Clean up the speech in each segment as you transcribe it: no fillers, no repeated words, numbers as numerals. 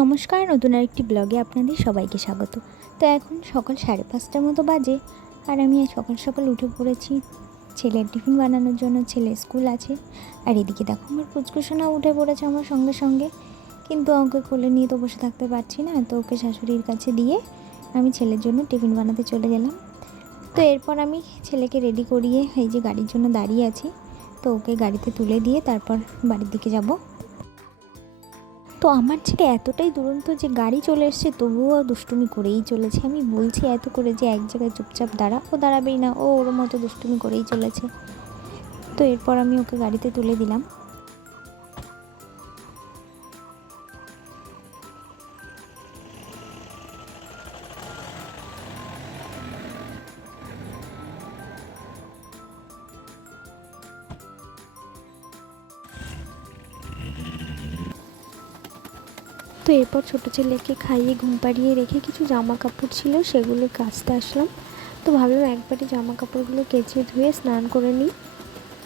নমস্কার, নতুন আরেকটি ব্লগে আপনাদের সবাইকে স্বাগত। তো এখন সকাল 5:30টার মতো বাজে, আর আমি সকাল সকাল উঠে পড়েছি ছেলের টিফিন বানানোর জন্য। ছেলের স্কুল আছে, আর এদিকে দেখো আমার পুচকুসোনা উঠে পড়েছে আমার সঙ্গে সঙ্গে। কিন্তু ওকে কোলে নিয়ে তো বসে থাকতে পারছি না, তো ওকে শাশুড়ির কাছে দিয়ে আমি ছেলের জন্য টিফিন বানাতে চলে গেলাম। তো এরপর আমি ছেলেকে রেডি করিয়ে এই যে গাড়ির জন্য দাঁড়িয়ে আছি, তো ওকে গাড়িতে তুলে দিয়ে তারপর বাড়ির দিকে যাব। তো আমার ছেলে এতটাই দুরন্ত যে গাড়ি চলে এসছে তবুও দুষ্টুমি করেই চলেছে। আমি বলছি এত করে যে এক জায়গায় চুপচাপ দাঁড়া, ও দাঁড়াবেই না, ও ওর মতো দুষ্টুমি করেই চলেছে। তো এরপর আমি ওকে গাড়িতে তুলে দিলাম। তো এরপর ছোটো ছেলেকে খাইয়ে ঘুম পাড়িয়ে রেখে কিছু জামা কাপড় ছিল সেগুলো কাচতে আসলাম। তো ভাবলাম একবারে জামা কাপড়গুলো কেচে ধুয়ে স্নান করে নিই।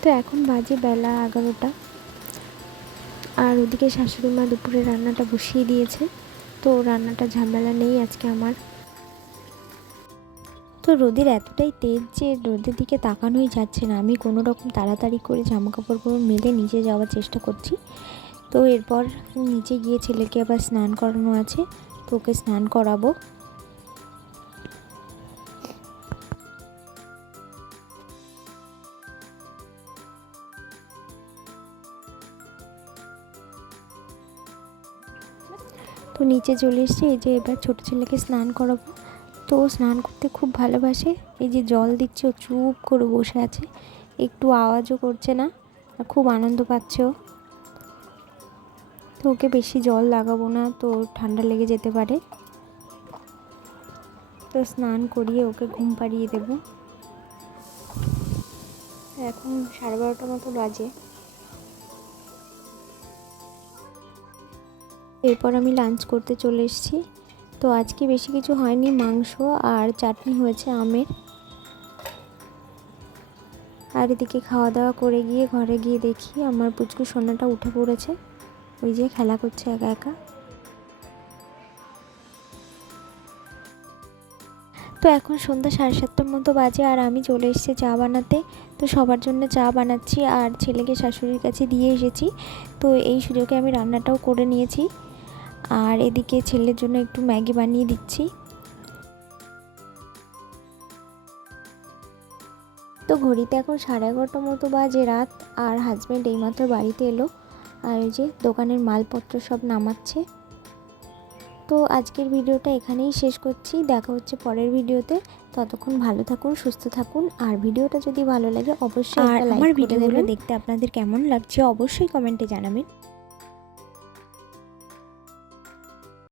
তো এখন বাজে বেলা 11টা, আর ওদিকে শাশুড়ি মা দুপুরে রান্নাটা বসিয়ে দিয়েছে। তো রান্নাটা ঝামেলা নেই আজকে আমার। তো রোদের এতটাই তেজ যে রোদের দিকে তাকানোই যাচ্ছে না। আমি কোনো রকম তাড়াতাড়ি করে জামা কাপড়গুলো মেলে নিচে যাওয়ার চেষ্টা করছি। তো এরপর নিচে গিয়ে ছেলেকে আবার স্নান করানো আছে, তো ওকে স্নান করাবো। তো নিচে চলে এসেছি, এই যে এবার ছোটো ছেলেকে স্নান করাবো। তো ও স্নান করতে খুব ভালোবাসে। এই যে জল দিচ্ছে, ও চুপ করে বসে আছে, একটু আওয়াজও করছে না, আর খুব আনন্দ পাচ্ছে ও। তো ওকে বেশি জল লাগাবো না, তো ঠান্ডা লেগে যেতে পারে। তো স্নান করিয়ে ওকে ঘুম পাড়িয়ে দেবো। এখন 12:30 মতো বাজে। এরপর আমি লাঞ্চ করতে চলে এসেছি। তো আজকে বেশি কিছু হয়নি, মাংস আর চাটনি হয়েছে আমের। আর এদিকে খাওয়া দাওয়া করে গিয়ে ঘরে গিয়ে দেখি আমার পুচকু সোনাটা উঠে পড়েছে, ওই যে খেলা করছে একা একা। তো এখন সন্ধ্যা 7:30টার মতো বাজে, আর আমি চলে এসেছি চা বানাতে। তো সবার জন্য চা বানাচ্ছি, আর ছেলেকে শাশুড়ির কাছে দিয়ে এসেছি। তো এই সুযোগে আমি রান্নাটাও করে নিয়েছি, আর এদিকে ছেলের জন্য একটু ম্যাগি বানিয়ে দিচ্ছি। তো ঘড়িতে এখন 11:30 মতো বাজে রাত, আর হাজব্যান্ড এইমাত্র বাড়িতে এলো, আর ওই যে দোকানের মালপত্র সব নামাচ্ছে। তো আজকের ভিডিওটা এখানেই শেষ করছি, দেখা হচ্ছে পরের ভিডিওতে। ততক্ষণ ভালো থাকুন, সুস্থ থাকুন, আর ভিডিওটা যদি ভালো লাগে অবশ্যই একটা লাইক করে দেবেন। দেখতে আপনাদের কেমন লাগছে অবশ্যই কমেন্টে জানাবেন।